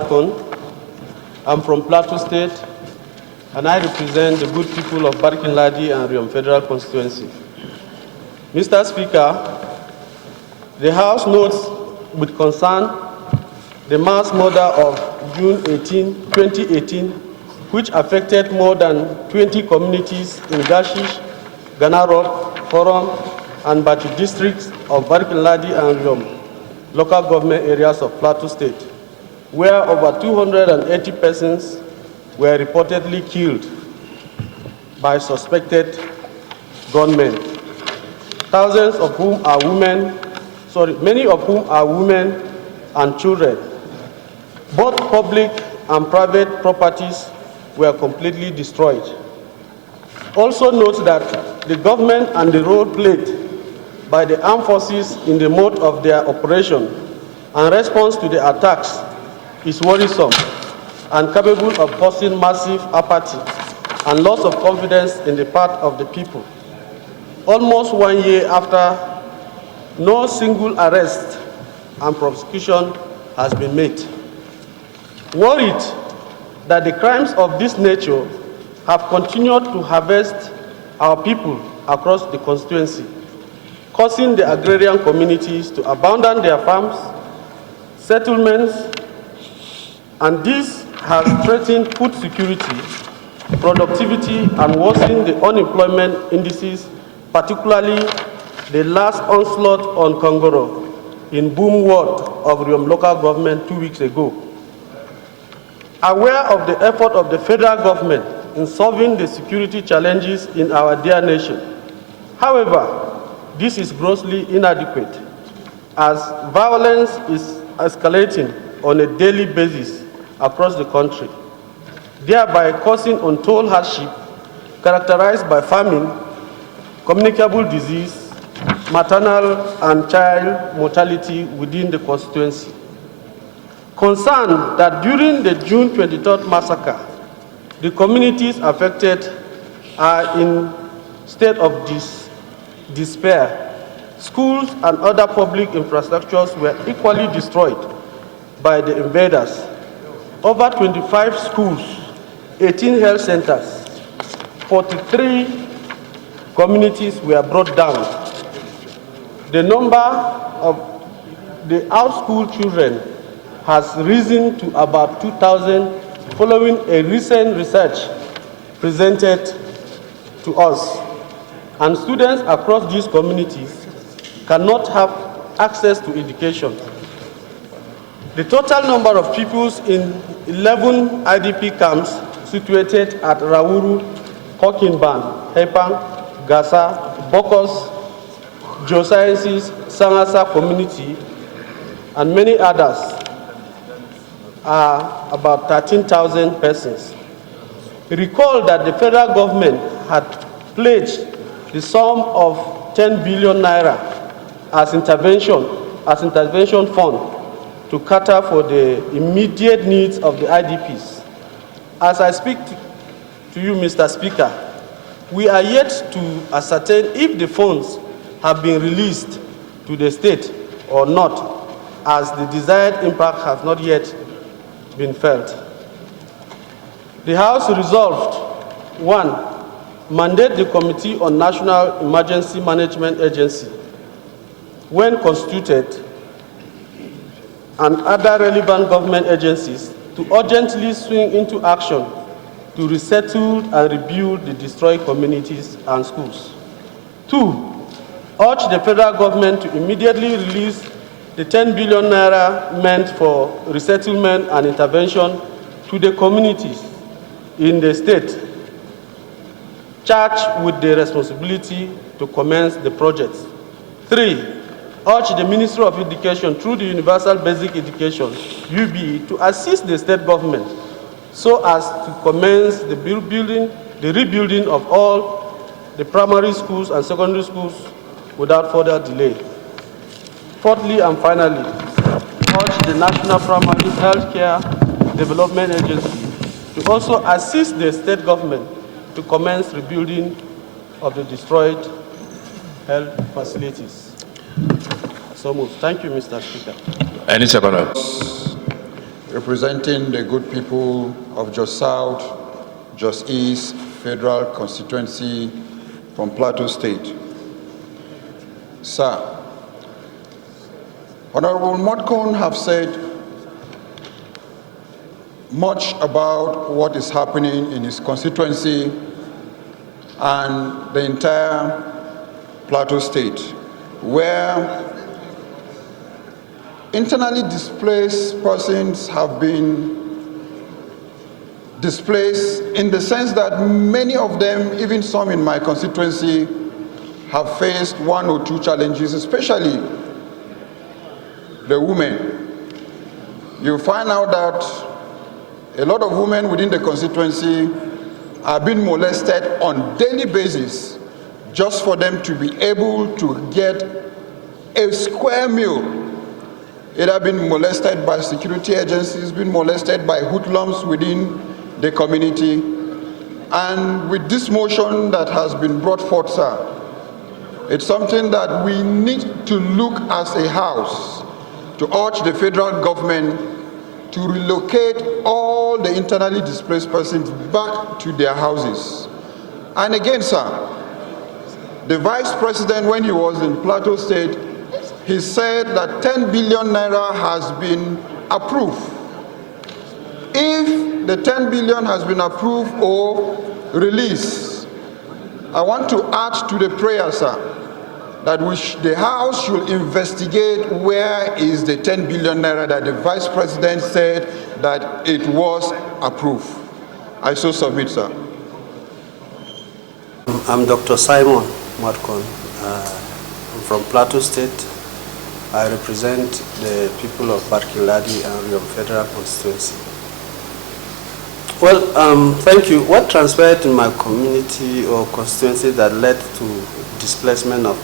Mwadkwon. I'm from Plateau State, and I represent the good people of Barkin-Ladi and Riom Federal Constituency. Mr. Speaker, the House notes with concern the mass murder of June 18, 2018, which affected more than 20 communities in Gashish, Ropp, Forum, and Bachi districts of Barkin-Ladi and Riom local government areas of Plateau State, where over 280 persons were reportedly killed by suspected gunmen, thousands of whom are women, many of whom are women and children. Both public and private properties were completely destroyed. Also note that the government and the role played by the armed forces in the mode of their operation and response to the attacks is worrisome and capable of causing massive apathy and loss of confidence in the part of the people. Almost 1 year after, no single arrest and prosecution has been made. Worried that the crimes of this nature have continued to harvest our people across the constituency, causing the agrarian communities to abandon their farms, settlements, and this has threatened food security, productivity, and worsened the unemployment indices, particularly the last onslaught on Kongoro in Boom Ward of Riom local government 2 weeks ago. Aware of the effort of the federal government in solving the security challenges in our dear nation, however, this is grossly inadequate as violence is escalating on a daily basis across the country, thereby causing untold hardship characterized by famine, communicable disease, maternal and child mortality within the constituency. Concerned that during the June 23rd massacre, the communities affected are in state of despair. Schools and other public infrastructures were equally destroyed by the invaders. Over 25 schools, 18 health centers, 43 communities were brought down. The number of the out-school children has risen to about 2,000 following a recent research presented to us. And students across these communities cannot have access to education. The total number of pupils in 11 IDP camps situated at Rawuru, Kokinban, Hepang, Gasa, Bokos, Geosciences, Sangasa community, and many others are about 13,000 persons. Recall that the federal government had pledged the sum of 10 billion naira as intervention fund to cater for the immediate needs of the IDPs. As I speak to you, Mr. Speaker, we are yet to ascertain if the funds have been released to the state or not, as the desired impact has not yet been felt. The House resolved, 1, mandate the Committee on National Emergency Management Agency, when constituted, and other relevant government agencies to urgently swing into action to resettle and rebuild the destroyed communities and schools. 2, urge the federal government to immediately release the 10 billion naira meant for resettlement and intervention to the communities in the state charged with the responsibility to commence the projects. 3, urge the Ministry of Education through the Universal Basic Education, UBE, to assist the state government so as to commence the rebuilding of all the primary schools and secondary schools without further delay. Fourthly and finally, urge the National Primary Health Care Development Agency to also assist the state government to commence rebuilding of the destroyed health facilities. So moved. Thank you, Mr. Speaker. Any second. representing the good people of Jos South, Jos East Federal Constituency from Plateau State. Sir, Honorable Mwadkwon have said much about what is happening in his constituency and the entire Plateau State, where internally displaced persons have been displaced in the sense that many of them, even some in my constituency, have faced one or two challenges, especially the women. You find out that a lot of women within the constituency are being molested on a daily basis just for them to be able to get a square meal. It has been molested by security agencies, been molested by hoodlums within the community. And with this motion that has been brought forth, sir, it's something that we need to look as a house to urge the federal government to relocate all the internally displaced persons back to their houses. And again, sir, the Vice President, when he was in Plateau State, he said that 10 billion naira has been approved. If the 10 billion has been approved or released, I want to add to the prayer, sir, that the House should investigate where is the 10 billion naira that the Vice President said that it was approved. I so submit, sir. I'm Dr. Simon Mwadkwon. I'm from Plateau State. I represent the people of Barkin Ladi and Ropp Federal Constituency. Well, thank you. What transpired in my community or constituency that led to displacement of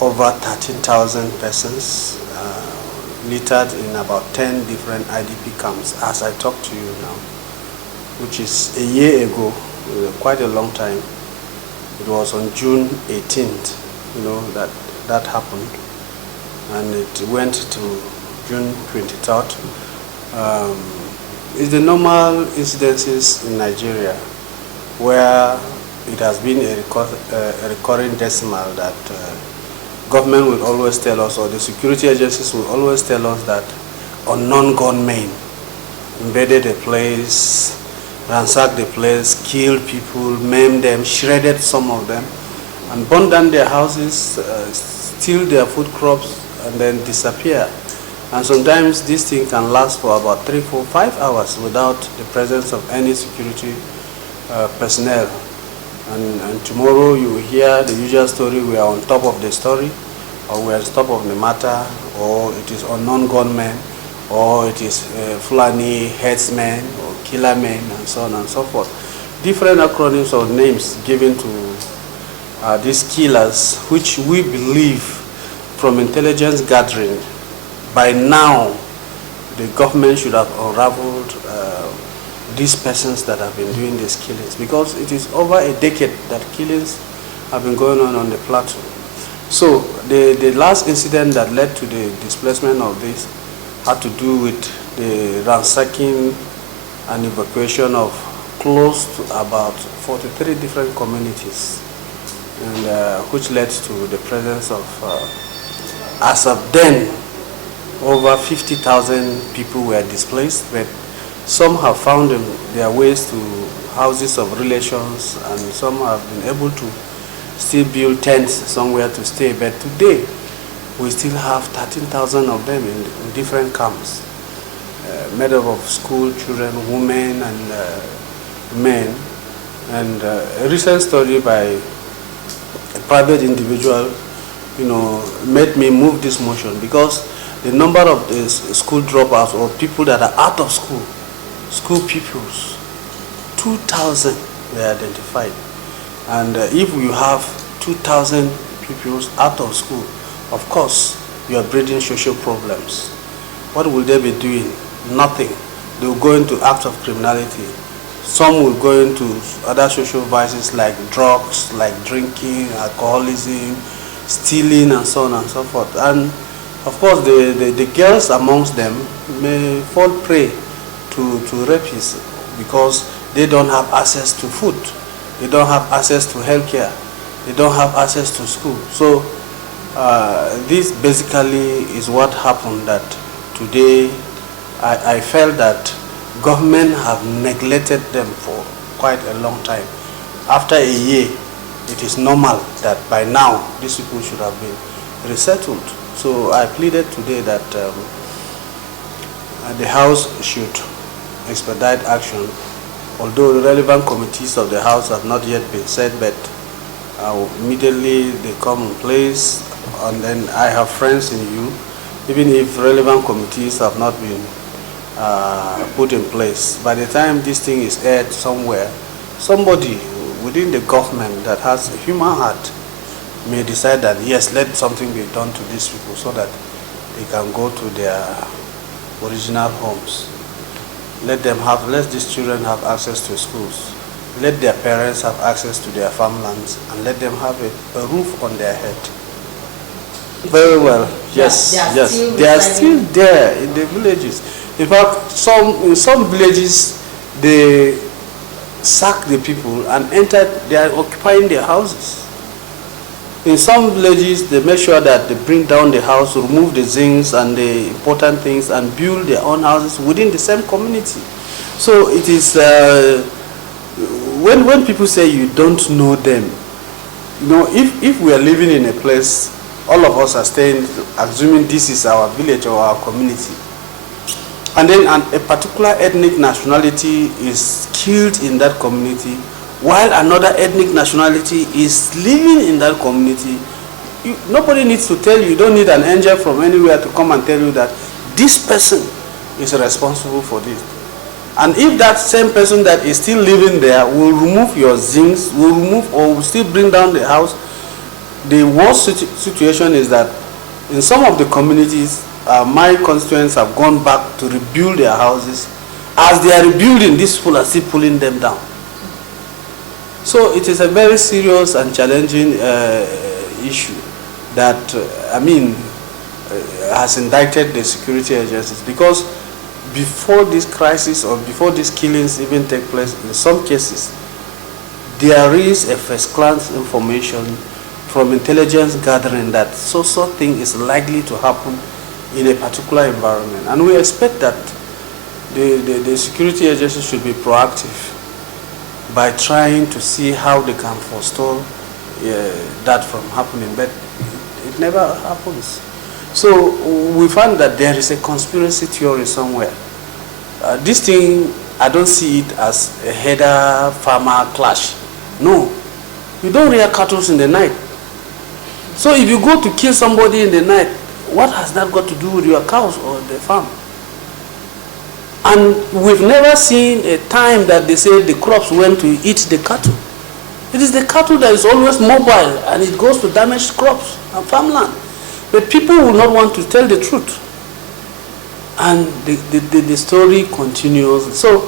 over 13,000 persons littered in about 10 different IDP camps as I talk to you now, which is a year ago, quite a long time. It was on June 18th, that happened, and it went to June 23rd. It's the normal incidences in Nigeria where it has been a recurring decimal that government will always tell us, or the security agencies will always tell us, that unknown gunmen invaded a place, ransacked the place, killed people, maimed them, shredded some of them, and burned down their houses, steal their food crops, and then disappear. And sometimes this thing can last for about 3, 4, 5 hours without the presence of any security personnel. And tomorrow you will hear the usual story: we are on top of the story, or we are on top of the matter, or it is unknown gunmen, or it is Fulani headsmen or killer men, and so on and so forth. Different acronyms or names given to these killers, which we believe from intelligence gathering, by now the government should have unraveled these persons that have been doing these killings, because it is over a decade that killings have been going on the plateau. So the last incident that led to the displacement of this had to do with the ransacking and evacuation of close to about 43 different communities, and which led to the presence of, as of then, over 50,000 people were displaced, but some have found their ways to houses of relations, and some have been able to still build tents somewhere to stay. But today, we still have 13,000 of them in different camps, made up of school children, women, and men. And a recent story by a private individual, made me move this motion, because the number of the school dropouts or people that are out of school pupils, 2,000 were identified. And if you have 2,000 pupils out of school, of course, you are breeding social problems. What will they be doing? Nothing. They will go into acts of criminality. Some will go into other social vices like drugs, like drinking, alcoholism, stealing, and so on and so forth. And Of course, the girls amongst them may fall prey to rapists because they don't have access to food, they don't have access to healthcare, they don't have access to school. So this basically is what happened, that today I felt that government have neglected them for quite a long time. After a year, it is normal that by now these people should have been resettled. So I pleaded today that the House should expedite action, although the relevant committees of the House have not yet been set, but immediately they come in place, and then I have friends in you, even if relevant committees have not been put in place. By the time this thing is aired somewhere, somebody within the government that has a human heart may decide that yes, let something be done to these people so that they can go to their original homes. Let these children have access to schools. Let their parents have access to their farmlands, and let them have a roof on their head. Very well. Yes, they are still there in the villages. In fact, in some villages, they sack the people and they are occupying their houses. In some villages, they make sure that they bring down the house, remove the zincs and the important things, and build their own houses within the same community. So it is, when people say you don't know them, you know, if we are living in a place, all of us are staying, assuming this is our village or our community, and then a particular ethnic nationality is killed in that community, while another ethnic nationality is living in that community, nobody needs to tell you. You don't need an angel from anywhere to come and tell you that this person is responsible for this. And if that same person that is still living there will remove your zincs, will remove or will still bring down the house, the worst situation is that in some of the communities, my constituents have gone back to rebuild their houses. As they are rebuilding, these people are still pulling them down. So it is a very serious and challenging issue that, has indicted the security agencies, because before this crisis or before these killings even take place, in some cases, there is a first-class information from intelligence gathering that so thing is likely to happen in a particular environment. And we expect that the security agencies should be proactive by trying to see how they can forestall that from happening, but it never happens. So we found that there is a conspiracy theory somewhere. This thing, I don't see it as a header-farmer clash. No, you don't rear cattle in the night. So if you go to kill somebody in the night, what has that got to do with your cows or the farm? And we've never seen a time that they say the crops went to eat the cattle. It is the cattle that is always mobile, and it goes to damage crops and farmland. But people will not want to tell the truth. And the story continues. So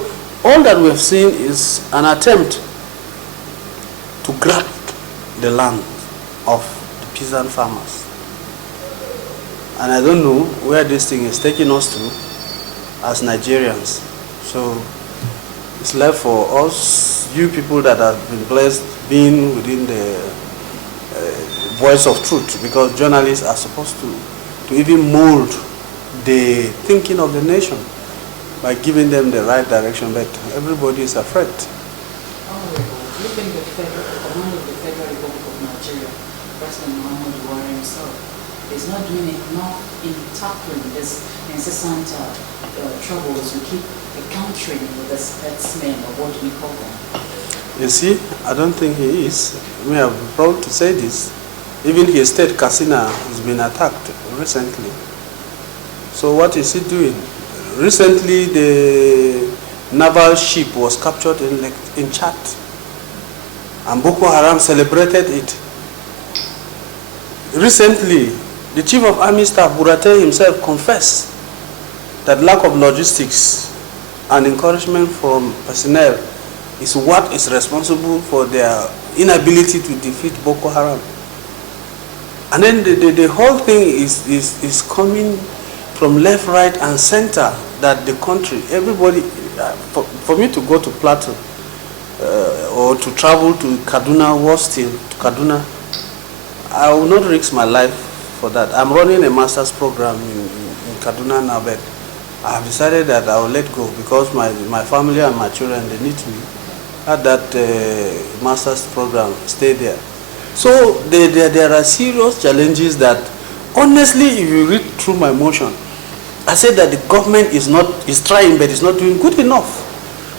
all that we have seen is an attempt to grab the land of the peasant farmers. And I don't know where this thing is taking us to as Nigerians. So it's left for us, you people that have been blessed, being within the voice of truth, because journalists are supposed to even mold the thinking of the nation by giving them the right direction, but everybody is afraid. Honorable, do you think the Commander of the Federal Republic of Nigeria, President Mwadkwon himself, is not doing enough in tackling this incessant troubles we keep encountering with the herdsmen, or what do we call them? You see, I don't think he is. We are proud to say this. Even his state, Katsina, has been attacked recently. So what is he doing? Recently, the naval ship was captured in Chad, and Boko Haram celebrated it. Recently, the Chief of Army Staff, Burate himself, confessed that lack of logistics and encouragement from personnel is what is responsible for their inability to defeat Boko Haram. And then the whole thing is coming from left, right, and center, that the country, everybody, for me to go to Plateau or to travel to Kaduna, worse still, to Kaduna, I will not risk my life for that. I'm running a master's program in Kaduna now, but I have decided that I will let go because my family and my children, they need me at that master's program, stay there. So there are serious challenges that, honestly, if you read through my motion, I said that the government is trying, but it's not doing good enough.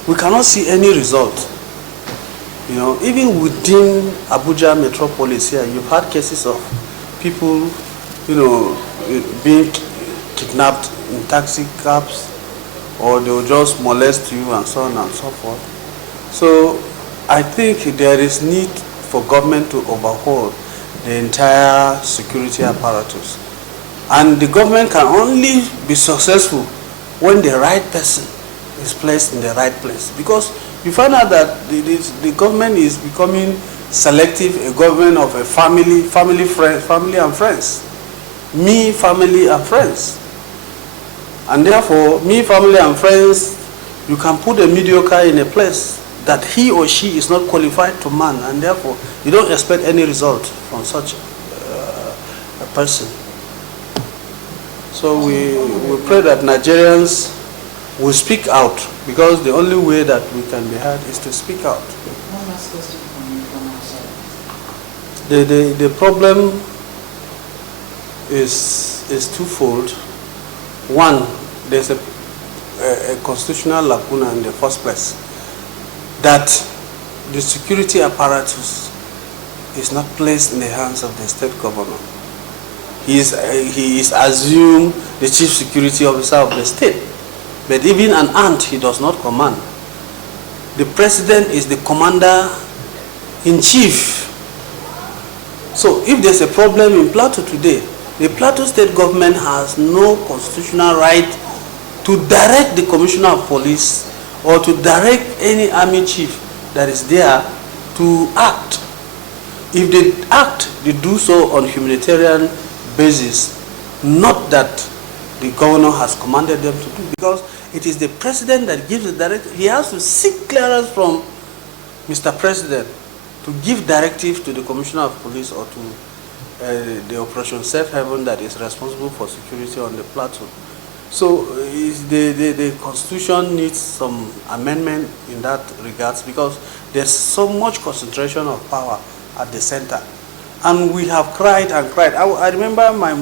We cannot see any result. You know, even within Abuja metropolis here, you've had cases of people, you know, being kidnapped in taxi cabs, or they will just molest you and so on and so forth. So I think there is need for government to overhaul the entire security apparatus. And the government can only be successful when the right person is placed in the right place. Because you find out that the government is becoming selective, a government of a family and friends. Me, family, and friends. And therefore, me, family, and friends, you can put a mediocre in a place that he or she is not qualified to man, and therefore you don't expect any result from such a person. So we pray that Nigerians will speak out, because the only way that we can be heard is to speak out. One last question from you, from our side. The problem is twofold. One, there's a constitutional lacuna in the first place, that the security apparatus is not placed in the hands of the state governor. He is assumed the chief security officer of the state, but even an ant he does not command. The president is the commander-in-chief. So if there's a problem in Plateau today, the Plateau state government has no constitutional right to direct the commissioner of police or to direct any army chief that is there to act. If they act, they do so on humanitarian basis, not that the governor has commanded them to do, because it is the president that gives the directive. He has to seek clearance from Mr. President to give directive to the commissioner of police or to the Operation Safe Haven that is responsible for security on the Plateau. So the constitution needs some amendment in that regards, because there's so much concentration of power at the center. And we have cried and cried. I remember my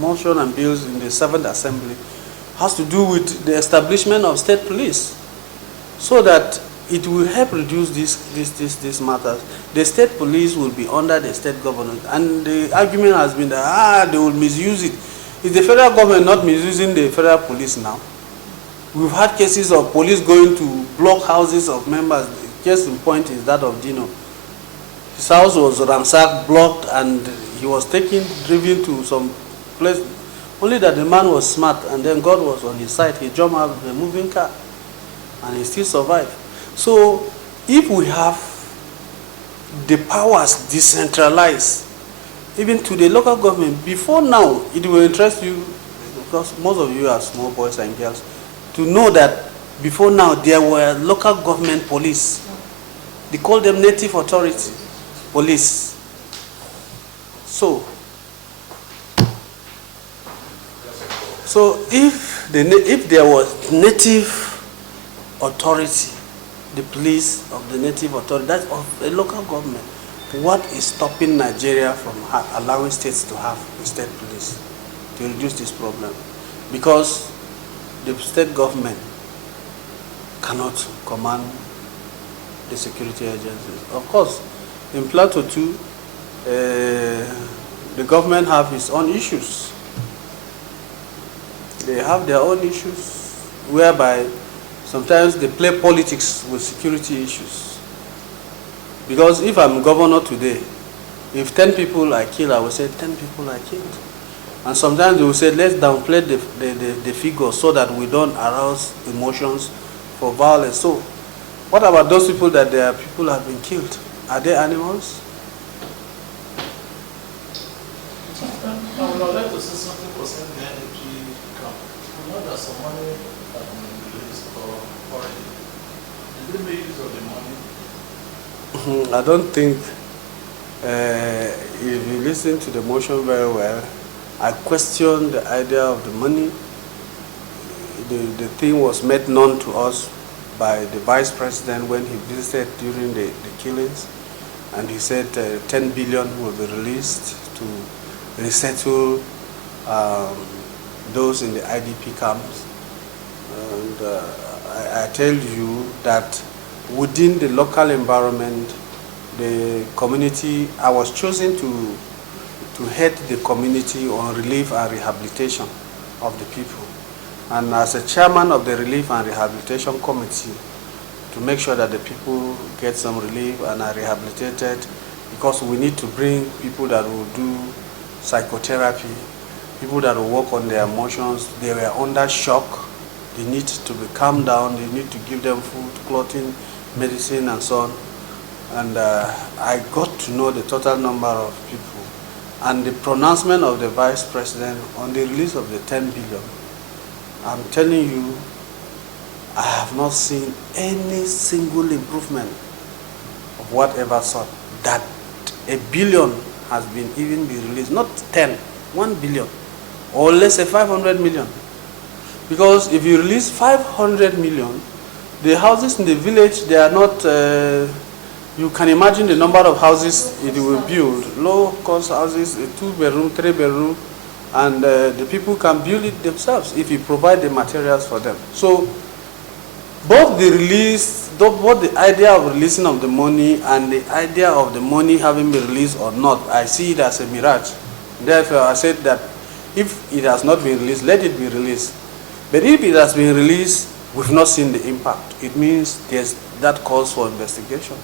motion and bills in the 7th Assembly has to do with the establishment of state police, so that it will help reduce these matters. The state police will be under the state government, and the argument has been that they will misuse it. Is the federal government not misusing the federal police now? We've had cases of police going to block houses of members. The case in point is that of Dino. His house was ransacked, blocked, and he was driven to some place. Only that the man was smart, and then God was on his side. He jumped out of the moving car, and he still survived. So if we have the powers decentralized, even to the local government, before now, it will interest you, because most of you are small boys and girls, to know that before now there were local government police. They call them native authority police. So if there was native authority, the police of the native authority, that's of the local government, what is stopping Nigeria from allowing states to have a state police to reduce this problem? Because the state government cannot command the security agencies. Of course, in Plateau too, the government have its own issues. They have their own issues, whereby sometimes they play politics with security issues. Because if I'm governor today, if 10 people are killed, I will say 10 people are killed. And sometimes they will say, let's downplay the figure so that we don't arouse emotions for violence. So what about those people that their people have been killed? Are they animals? I would like to say something concerning the energy camp. We know that some money has been released for already. Did they make use of the money? I don't think, if you listen to the motion very well, I question the idea of the money. The thing was made known to us by the Vice President when he visited during the killings, and he said 10 billion will be released to resettle those in the IDP camps. And I tell you that within the local environment, the community, I was chosen to head the community on relief and rehabilitation of the people. And as a chairman of the Relief and Rehabilitation Committee, to make sure that the people get some relief and are rehabilitated, because we need to bring people that will do psychotherapy, people that will work on their emotions. They were under shock. They need to be calmed down. They need to give them food, clothing, medicine, and so on. And I got to know the total number of people. And the pronouncement of the Vice President on the release of the 10 billion, I'm telling you, I have not seen any single improvement of whatever sort. That a billion has been even be released, not 10, 1 billion, or let's say 500 million. Because if you release 500 million, the houses in the village, they are not, you can imagine the number of houses it will build, low-cost houses, 2-bedroom, 3-bedroom, and the people can build it themselves if you provide the materials for them. So both the release, both the idea of releasing of the money and the idea of the money having been released or not, I see it as a mirage. Therefore, I said that if it has not been released, let it be released. But if it has been released, we've not seen the impact. It means that calls for investigation.